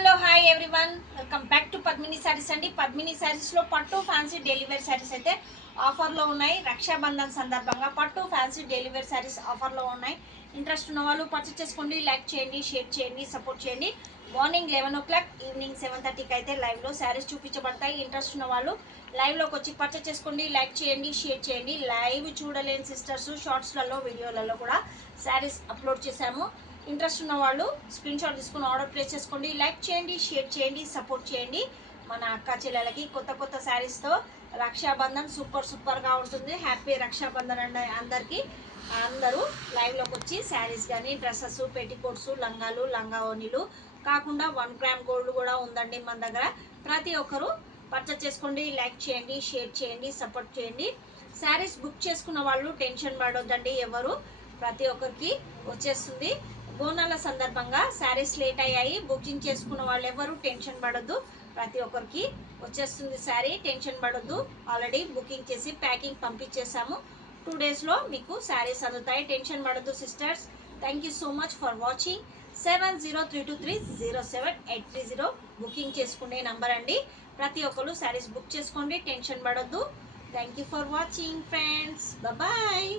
Hello hi everyone, welcome back to Padmini saris అండి. పద్మిని శారీస్లో పట్టు ఫ్యాన్సీ డెలివరీ శారీస్ అయితే ఆఫర్లో ఉన్నాయి. రక్షాబంధన్ సందర్భంగా పట్టు ఫ్యాన్సీ డెలివరీ శారీస్ ఆఫర్లో ఉన్నాయి. ఇంట్రెస్ట్ ఉన్న వాళ్ళు పర్చేస్ చేసుకోండి. లైక్ చేయండి, షేర్ చేయండి, సపోర్ట్ చేయండి. మార్నింగ్ 11 o'clock, ఈవినింగ్ 7:30కి అయితే లైవ్లో శారీస్ చూపించబడతాయి. ఇంట్రెస్ట్ ఉన్న వాళ్ళు లైవ్లోకి వచ్చి పర్చేస్ చేసుకోండి. లైక్ చేయండి, షేర్ చేయండి. లైవ్ చూడలేని సిస్టర్స్ షార్ట్స్లలో వీడియోలలో కూడా శారీస్ అప్లోడ్ చేశాము. ఇంట్రెస్ట్ ఉన్న వాళ్ళు స్క్రీన్ షాట్ తీసుకుని ఆర్డర్ ప్లేస్ చేసుకోండి. లైక్ చేయండి, షేర్ చేయండి, సపోర్ట్ చేయండి. మన అక్క చెల్లెలకి కొత్త కొత్త శారీస్తో రక్షాబంధన్ సూపర్గా ఉంటుంది. హ్యాపీ రక్షాబంధన్ అండి అందరికీ. అందరూ లైవ్లోకి వచ్చి శారీస్ కానీ డ్రెస్సెస్, పెట్టికోట్స్, లంగాలు, లంగా ఓనీలు కాకుండా 1 గ్రామ్ గోల్డ్ కూడా ఉందండి మన దగ్గర. ప్రతి ఒక్కరూ పర్చేస్ చేసుకోండి. లైక్ చేయండి, షేర్ చేయండి, సపోర్ట్ చేయండి. శారీస్ బుక్ చేసుకున్న వాళ్ళు టెన్షన్ పడొద్దండి. ఎవరు ప్రతి ఒక్కరికి వచ్చేస్తుంది. బోనాల సందర్భంగా శారీస్ లేట్ అయ్యాయి. బుకింగ్ చేసుకున్న వాళ్ళు ఎవరు టెన్షన్ పడొద్దు. ప్రతి ఒక్కరికి వచ్చేస్తుంది శారీ, టెన్షన్ పడొద్దు. ఆల్రెడీ బుకింగ్ చేసి ప్యాకింగ్ పంపించేసాము. 2 daysలో మీకు శారీస్ అందుతాయి. టెన్షన్ పడొద్దు sisters. Thank you so much for watching. 7032307830 booking చేసుకునే నంబర్ అండి. ప్రతి ఒక్కరు శారీస్ బుక్ చేసుకోండి. టెన్షన్ పడొద్దు. Thank you for watching friends. Bye.